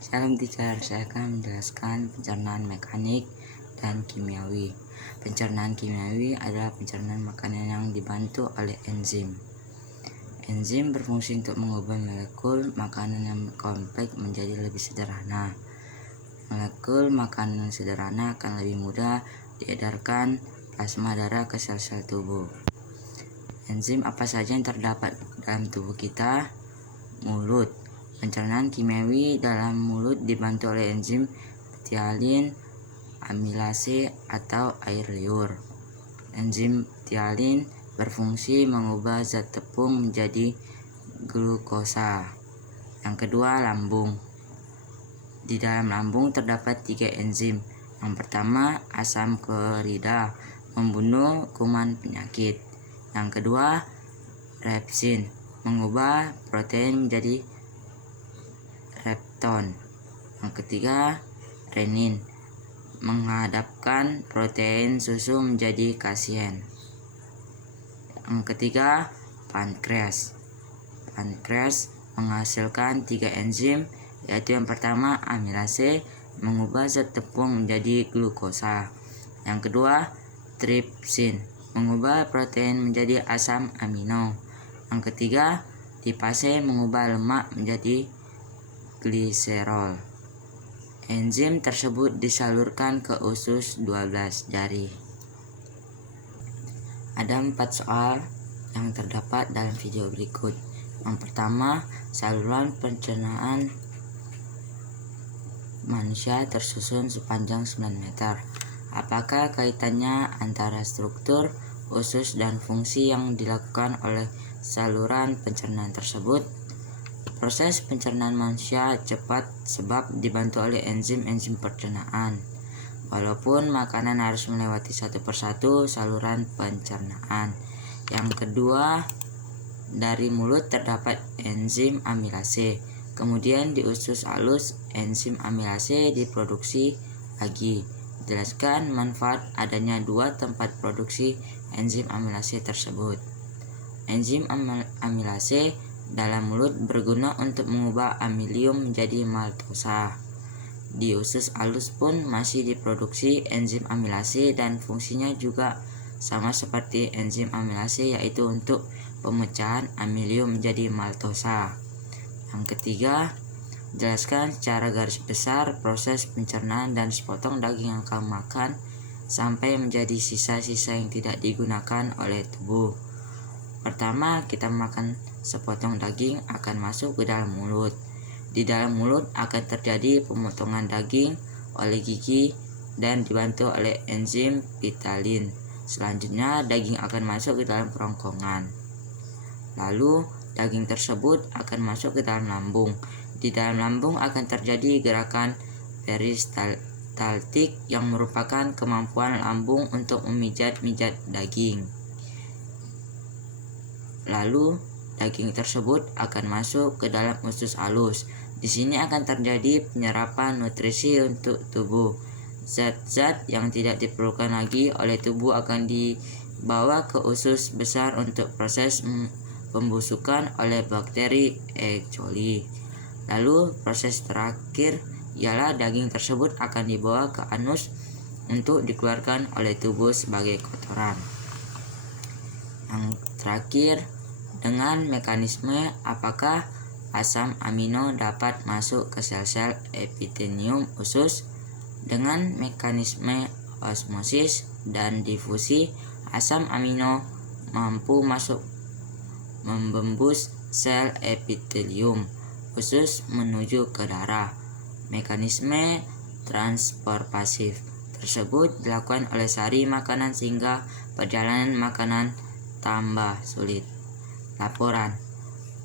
Salam teacher, saya akan menjelaskan pencernaan mekanik dan kimiawi. Pencernaan kimiawi adalah pencernaan makanan yang dibantu oleh enzim. Enzim berfungsi untuk mengubah molekul makanan yang kompleks menjadi lebih sederhana. Molekul makanan sederhana akan lebih mudah diedarkan plasma darah ke sel-sel tubuh. Enzim apa saja yang terdapat dalam tubuh kita? Mulut. Pencernaan kimiawi dalam mulut dibantu oleh enzim ptyalin, amilase, atau air liur. Enzim ptyalin berfungsi mengubah zat tepung menjadi glukosa. Yang kedua, lambung. Di dalam lambung terdapat 3 enzim. Yang pertama, asam klorida, membunuh kuman penyakit. Yang kedua, repsin, mengubah protein menjadi repton. Yang ketiga, renin, menghadapkan protein susu menjadi kasein. Yang ketiga, pankreas. Pankreas menghasilkan 3 enzim, yaitu yang pertama amilase, mengubah zat tepung menjadi glukosa. Yang kedua, tripsin, mengubah protein menjadi asam amino. Yang ketiga, lipase, mengubah lemak menjadi gliserol. Enzim tersebut disalurkan ke usus 12 jari. Ada 4 soal yang terdapat dalam video berikut. Yang pertama, saluran pencernaan manusia tersusun sepanjang 9 meter. Apakah kaitannya antara struktur, usus, dan fungsi yang dilakukan oleh saluran pencernaan tersebut? Proses pencernaan manusia cepat sebab dibantu oleh enzim-enzim pencernaan. Walaupun makanan harus melewati satu persatu saluran pencernaan. Yang kedua, dari mulut terdapat enzim amilase. Kemudian di usus halus, enzim amilase diproduksi lagi. Jelaskan manfaat adanya 2 tempat produksi enzim amilase tersebut. Enzim amilase dalam mulut berguna untuk mengubah amilium menjadi maltosa. Di usus halus pun masih diproduksi enzim amilase dan fungsinya juga sama seperti enzim amilase, yaitu untuk pemecahan amilium menjadi maltosa. Yang ketiga, jelaskan secara garis besar proses pencernaan dan sepotong daging yang kamu makan sampai menjadi sisa-sisa yang tidak digunakan oleh tubuh. Pertama, kita makan sepotong daging akan masuk ke dalam mulut. Di dalam mulut akan terjadi pemotongan daging oleh gigi dan dibantu oleh enzim ptyalin. Selanjutnya, daging akan masuk ke dalam kerongkongan. Lalu, daging tersebut akan masuk ke dalam lambung. Di dalam lambung akan terjadi gerakan peristaltik yang merupakan kemampuan lambung untuk memijat-mijat daging. Lalu, daging tersebut akan masuk ke dalam usus halus. Di sini akan terjadi penyerapan nutrisi untuk tubuh. Zat-zat yang tidak diperlukan lagi oleh tubuh akan dibawa ke usus besar untuk proses pembusukan oleh bakteri E. coli. Lalu, proses terakhir ialah daging tersebut akan dibawa ke anus untuk dikeluarkan oleh tubuh sebagai kotoran. Yang terakhir, dengan mekanisme apakah asam amino dapat masuk ke sel-sel epitelium usus? Dengan mekanisme osmosis dan difusi, asam amino mampu masuk membembus sel epitelium usus menuju ke darah. Mekanisme transport pasif tersebut dilakukan oleh sari makanan sehingga perjalanan makanan tambah sulit. Laporan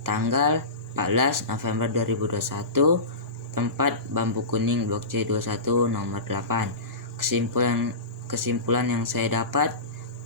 tanggal 14 November 2021, tempat Bambu Kuning Blok C21 nomor 8. Kesimpulan yang saya dapat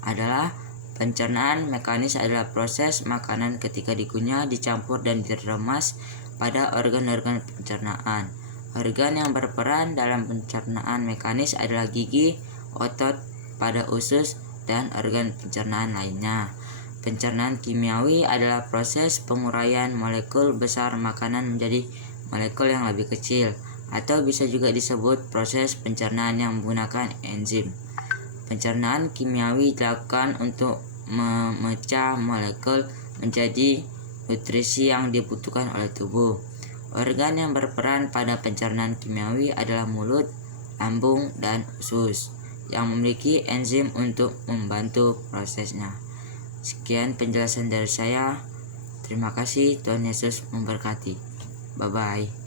adalah pencernaan mekanis adalah proses makanan ketika dikunyah, dicampur, dan diremas pada organ-organ pencernaan. Organ yang berperan dalam pencernaan mekanis adalah gigi, otot pada usus, dan organ pencernaan lainnya. Pencernaan kimiawi adalah proses penguraian molekul besar makanan menjadi molekul yang lebih kecil. atau bisa juga disebut proses pencernaan yang menggunakan enzim. Pencernaan kimiawi dilakukan untuk memecah molekul menjadi nutrisi yang dibutuhkan oleh tubuh. Organ yang berperan pada pencernaan kimiawi adalah mulut, lambung, dan usus yang memiliki enzim untuk membantu prosesnya. Sekian penjelasan dari saya. Terima kasih, Tuhan Yesus memberkati. Bye-bye.